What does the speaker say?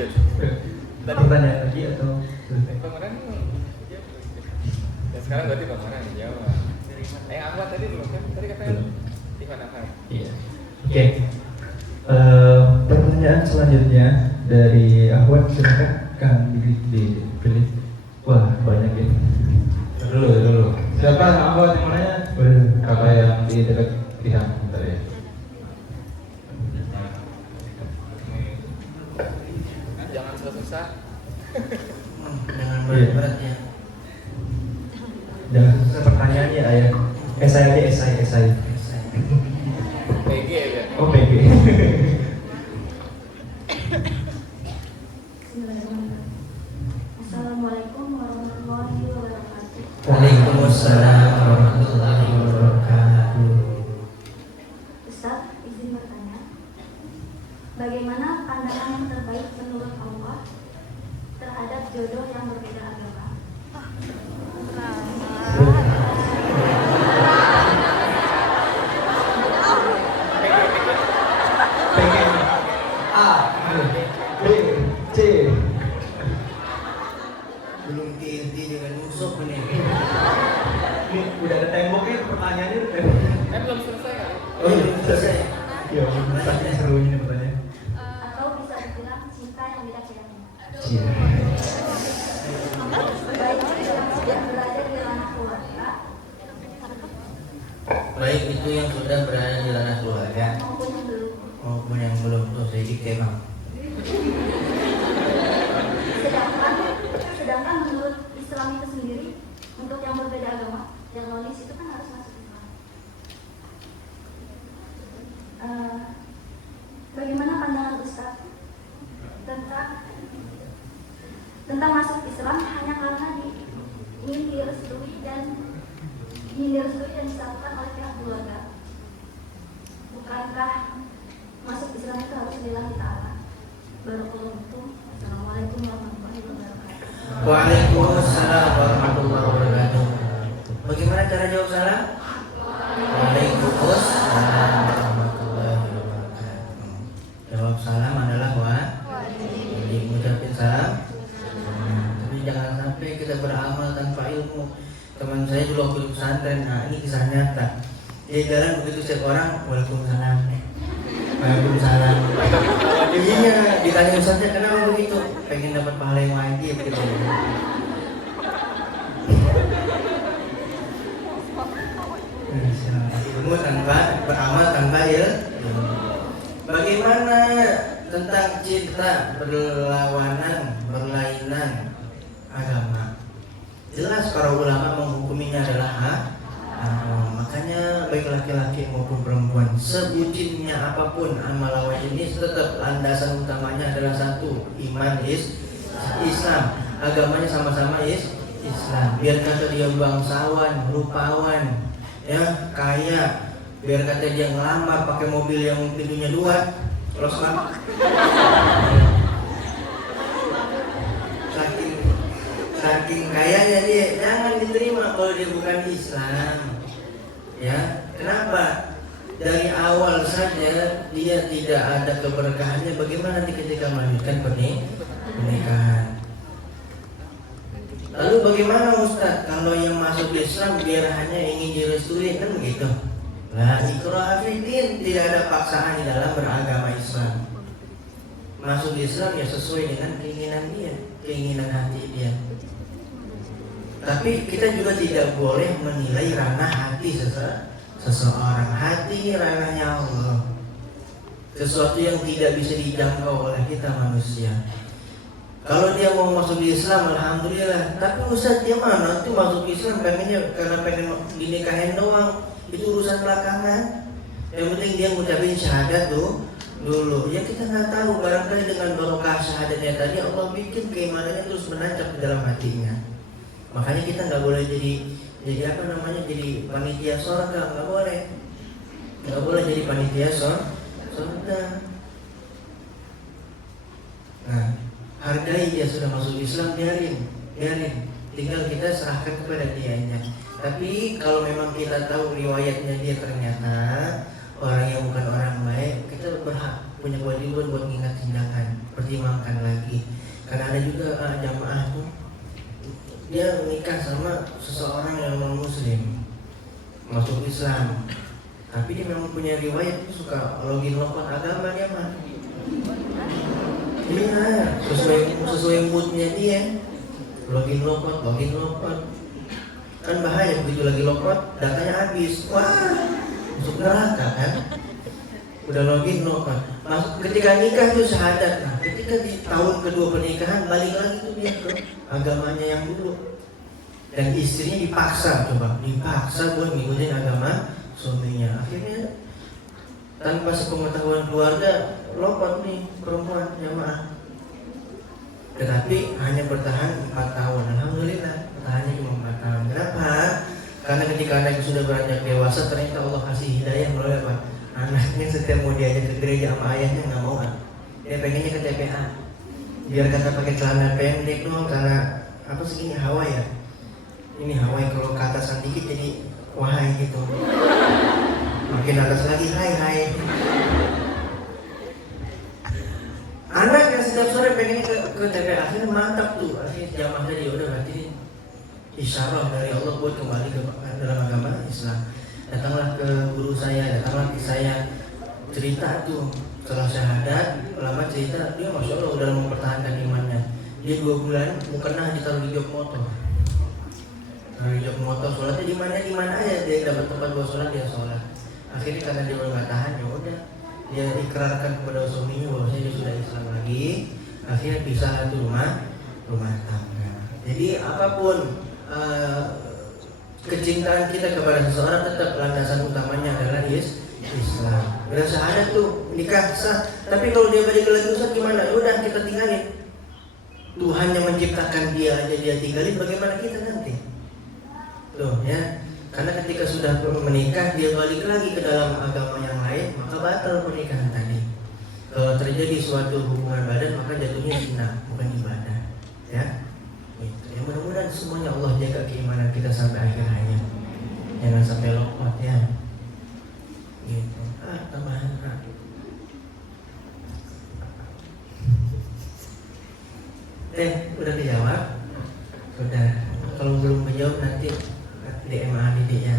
lanjut. Pertanyaan lagi atau Kemarin ya sekarang berarti kemarin jawab. Ahmad tadi belum kan? Tadi katanya Ivan Ahmad. Iya. Oke. Pertanyaan selanjutnya dari Ahwat, silakan Kang dipilih. Wah, banyak ya. Dulu. Siapa Ahwat yang mananya? Apa yang di dekat pihak tadi? Jangan susah. Dengan berat-berat ya. Jangan susah pertanyaannya, ayah. Esai. PG ya. Oh, PG. Assalamualaikum warahmatullahi wabarakatuh. Waalaikumsalam warahmatullahi wabarakatuh. Ustaz, izin bertanya, bagaimana pandangan yang terbaik menurut Allah terhadap jodoh yang berbeda agama? PG. A, B, C. Belum inti dengan musuh ini. Ini udah ada temboknya, pertanyaannya udah. Belum selesai kan? Oh iya, selesai. Ya, pertanyaan seru ini pertanyaan. Atau bisa dibilang cinta yang beda keyakinan. Iya. Baik yang sudah berada di ranah keluarga Baik itu yang sudah berada di ranah keluarga maupun yang belum. maupun yang belum tuh saya dikemang. Sedangkan menurut Islam itu sendiri, untuk yang berbeda agama, yang nonis itu kan harus masuk Islam. Bagaimana pandangan Ustaz tentang masuk Islam hanya karena ingin direstui dan disatukan oleh pihak keluarga? Bukankah masuk Islam itu harus lillahi ta'ala? Barakallahu. Assalamualaikum warahmatullahi wabarakatuh. Waalaikumsalam warahmatullahi wabarakatuh. Bagaimana cara jawab salam? Waalaikumsalam warahmatullahi wabarakatuh. Jawab salam adalah jadi mengucapkan salam. Tapi jangan sampai kita beramal tanpa ilmu. Teman saya dulu waktu di pesantren, nah ini kisah nyata. Dia jalan begitu setiap orang, waalaikumsalam. Waalaikumsalam. Iya, ditanya ustaznya kenapa begitu? Pengen dapat pahala yang wajib gitu. Ilmu tanpa beramal tanpa ilmu. Bagaimana tentang cinta berlainan agama? Jelas para ulama menghukuminya adalah makanya baik laki-laki maupun perempuan, sebutinnya apapun amal lawan ini tetap landasan utamanya adalah satu, iman Islam, agamanya sama-sama Islam. Biar kata dia bangsawan, rupawan, ya kaya, biar kata dia ngelamar pakai mobil yang pintunya dua, terus kan saking kayanya dia, jangan diterima kalau dia bukan Islam. Ya, kenapa? Dari awal saja dia tidak ada keberkahannya. Bagaimana nanti ketika melanjutkan pernikahan? Lalu bagaimana Ustaz kalau yang masuk Islam biar hanya ingin direstui, kan begitu? La ikraha fiddin, tidak ada paksaan di dalam beragama Islam. Masuk Islam ya sesuai dengan keinginan dia, keinginan hati dia. Tapi kita juga tidak boleh menilai ranah hati seseorang. Hati ranahnya Allah, sesuatu yang tidak bisa dijangkau oleh kita manusia. Kalau dia mau masuk di Islam, alhamdulillah. Tapi Ustaz dia mana tuh masuk Islam pengennya karena pengen dinikahin doang, itu urusan belakangan. Yang penting dia ngucapin syahadat tuh dulu. Ya kita nggak tahu, barangkali dengan barokah syahadatnya tadi Allah bikin keimanannya terus menancap di dalam hatinya. Makanya kita nggak boleh jadi panitia surga, nggak boleh jadi panitia surga. Nah, hargai dia sudah masuk Islam, biarin, tinggal kita serahkan kepada dianya. Tapi kalau memang kita tahu riwayatnya dia ternyata orang yang bukan orang baik, kita berhak punya kewajiban buat mengingat tindakan, pertimbangkan lagi. Karena ada juga jamaah tuh dia menikah sama seseorang yang non muslim, masuk Islam, tapi dia memang punya riwayat suka login login agama dia mah. Iya, sesuai moodnya dia. Login login. Kan bahaya begitu lagi login, datanya habis. Wah, masuk neraka kan? Udah login. Ketika nikah itu syahadat. Nah, ketika di tahun kedua pernikahan balik lagi tuh dia ke agamanya yang dulu. Dan istrinya dipaksa buat ngikutin agama suaminya. Akhirnya tanpa sepengetahuan keluarga lompat nih perempuan jamaah. Tetapi hanya bertahan 4 tahun. Alhamdulillah bertahannya cuma 4 tahun. Kenapa? Karena ketika anak sudah beranjak dewasa, ternyata Allah kasih hidayah melalui apa? Anaknya setiap mau diajak ke gereja sama ayahnya nggak mau. Dia pengennya ke TPA. Biar kata pakai celana pendek doang, karena apa segini Hawa ya. Ini Hawaii kalau ke atasan dikit jadi wahai gitu. Makin atas lagi hai. Anak yang setiap sore pengen ke TPA, akhirnya mantap tuh. Akhirnya jamaah tadi udah berarti isyarah dari Allah buat kembali ke dalam agama Islam. Datanglah ke guru saya, datanglah ke saya, cerita tuh setelah syahadat, lama cerita dia masya Allah udah mempertahankan imannya. Dia 2 bulan mukena ditaruh di jok motor. Di jok motor, sholatnya di mana aja dia dapat tempat buat sholat dia sholat. Akhirnya karena dia nggak tahan, ya udah dia ikrarkan kepada suaminya bahwasanya dia sudah Islam lagi. Akhirnya pisah satu rumah tangga. Jadi apapun kecintaan kita kepada seseorang, tetap landasan utamanya adalah Islam. Berasa ada tuh nikah sah, tapi kalau dia balik lagi Ustaz gimana? Ya udah kita tinggalin. Tuhan yang menciptakan dia aja dia tinggalin, bagaimana kita nanti? Tuh ya. Karena ketika sudah menikah dia balik lagi ke dalam agama yang lain, maka batal pernikahan tadi. Kalau terjadi suatu hubungan badan maka jatuhnya zina, bukan ibadah. Ya. Gitu. Ya mudah-mudahan semuanya Allah jaga keimanan kita sampai akhir hayat. Jangan sampai lopot ya. Gitu. Tambahan. Udah dijawab? Sudah. Kalau belum menjawab nanti DM Didi ya.